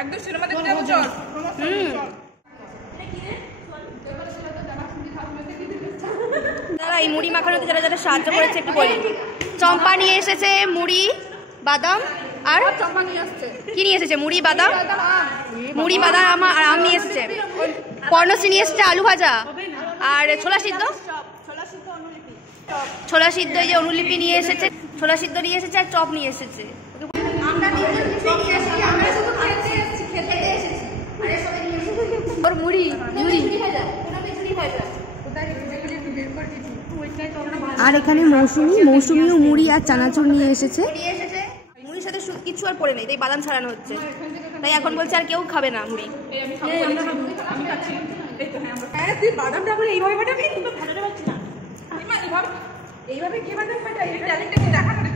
একদম সিনেমা দেখতে যাবো চল। দাদা এই মুড়ি মাখানোতে যারা যারা সাহায্য করেছে একটু বলি। চম্পা নিয়ে এসেছে মুড়ি বাদাম আর চম্পা নিয়ে আসছে কি নিয়ে এসেছে? মুড়ি বাদাম আর আম নিয়ে এসেছে। পর্ণশ্রী নিয়ে এসেছে আলু ভাজা আর ছোলা সিদ্ধ এই যে অনুলিপি নিয়ে এসেছে, ছোলা সিদ্ধ নিয়ে এসেছে আর চপ নিয়ে এসেছে। আমরা মুড়ি আর এখানে মৌসুমিও মুড়ি আর চানাচুর নিয়ে এসেছে। মুড়ির সাথে কিছু আর পড়ে নেই, তাই বাদাম ছাড়ানো হচ্ছে। তাই এখন বলছে আর কেউ খাবে না মুড়ি। বাদামটা বলে এইভাবে বাটাবি, এইভাবে কে বাদাম বাটাই? ট্যালেন্টটা কি দেখা করে?